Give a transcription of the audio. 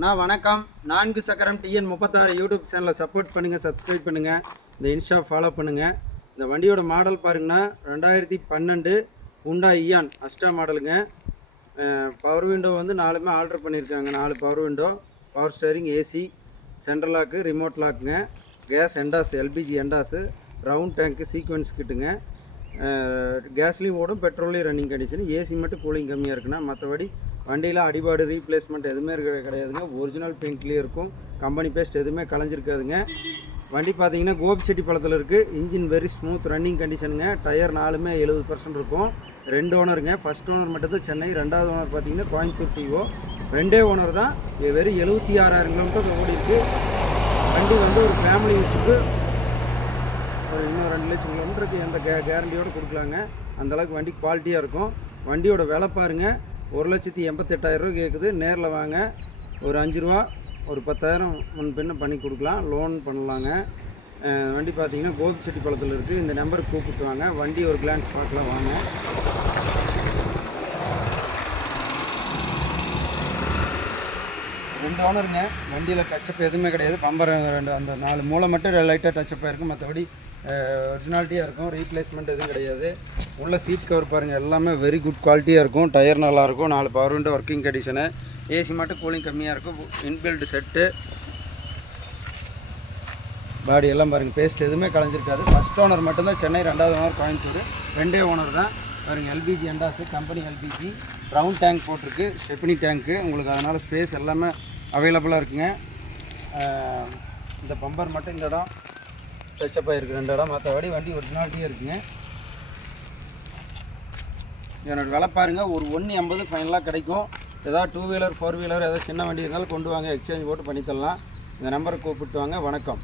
அண்ணா வணக்கம். 4 சக்கரம் TN 36 YouTube சேனலை சப்போர்ட் பண்ணுங்கள், சப்ஸ்கிரைப் பண்ணுங்கள், இந்த இன்ஸ்டா ஃபாலோ பண்ணுங்கள். இந்த வண்டியோட மாடல் பாருங்கன்னா 2012 ஹுண்டாய் இயான் அஸ்டா மாடலுங்க. பவர் விண்டோ வந்து 4மே ஆல்ட்ரு பண்ணியிருக்காங்க. 4 power window, power steering, AC, central lock, remote லாக்குங்க, gas endorse, LPG endorse, round tank, sequence கிட்டுங்க. கேஸ்லேயும் ஓடும், பெட்ரோல்லையும் ரன்னிங் கண்டிஷன். ஏசி மட்டும் கூலிங் கம்மியாக இருக்குண்ணா. மற்றபடி வண்டியில் அடிபாடு ரீப்ளேஸ்மெண்ட் எதுவுமே கிடையாதுங்க. ஒரிஜினல் பெயிண்ட்லேயே இருக்கும். கம்பெனி பேஸ்ட் எதுவுமே கலைஞ்சிருக்காதுங்க. வண்டி பார்த்தீங்கன்னா கோபிச்செட்டிப்பாளையத்தில் இருக்குது. இன்ஜின் வெரி ஸ்மூத் ரன்னிங் கண்டிஷனுங்க. டயர் 4மே 70% இருக்கும். 2 ஓனருங்க. ஃபஸ்ட் ஓனர் மட்டும்தான் சென்னை, 2வது ஓனர் பார்த்தீங்கன்னா கோயம்புத்தூர் டிஓ. 2 ஓனர் தான். வெறும் 76,000 கிலோமீட்டர் ஓடி இருக்குது. வண்டி வந்து ஒரு ஃபேமிலி யூஸுக்கு ஒரு இன்னும் 2 லட்சம் கிலோமீட்டருக்கு எந்த கேரண்டியோடு கொடுக்கலாங்க. அந்தளவுக்கு வண்டி குவாலிட்டியாக இருக்கும். வண்டியோட விலை பாருங்கள், 1,88,000 கேட்குது. நேரில் வாங்க, ஒரு 5 ரூபா, ஒரு 10,000 முன்பின்ன பண்ணி கொடுக்கலாம், லோன் பண்ணலாங்க. வண்டி பார்த்தீங்கன்னா கோபிச்செட்டிப்பாளையத்தில் இருக்குது. இந்த நம்பருக்கு கூப்பிட்டு வாங்க, வண்டி ஒரு கிளான்ஸ் பார்க்கலாம் வாங்க. ரெண்டு ஓனருங்க. வண்டியில் டச்சப் எதுவுமே கிடையாது. பம்பர் அந்த 4 மூளை மட்டும் லைட்டாக டச்சப் ஆகிருக்கும். மற்றபடி ஒரிஜினாலிட்டியாக இருக்கும். ரீப்ளேஸ்மெண்ட் எதுவும் கிடையாது. உள்ள சீட் கவர் பாருங்கள், எல்லாமே வெரி குட் குவாலிட்டியாக இருக்கும். டயர் நல்லாயிருக்கும். 4 power window working condition. AC மட்டும் கூலிங் கம்மியாக இருக்கும். இன்பில்டு செட்டு, பாடி எல்லாம் பாருங்கள், பேஸ்ட் எதுவுமே கலைஞ்சிருக்காது. ஃபஸ்ட் ஓனர் மட்டும்தான் சென்னை, 2வது ஓனர் கோயம்புத்தூர். 2 ஓனர் தான் பாருங்கள். LPG எண்டாஸு, company LPG, round tank போட்டிருக்கு, ஸ்டெப்னி டேங்க்கு உங்களுக்கு. அதனால் ஸ்பேஸ் எல்லாமே அவைலபிளாக இருக்குங்க. இந்த பம்பர் மட்டும் இந்த இடம் டச்சப் ஆகிருக்கு, 2 இடம். மற்றபடி வண்டி ஒரிஜினாலிட்டியாக இருக்குங்க. என்னோட விலை பாருங்கள், ஒரு 1,80 ஃபைனலாக கிடைக்கும். ஏதாவது 2 வீலர் 4 வீலர் ஏதாவது சின்ன வண்டி இருந்தாலும் கொண்டு வாங்க, எக்ஸ்சேஞ்ச் போட்டு பண்ணித்தரலாம். இந்த நம்பரை கூப்பிட்டு வாங்க. வணக்கம்.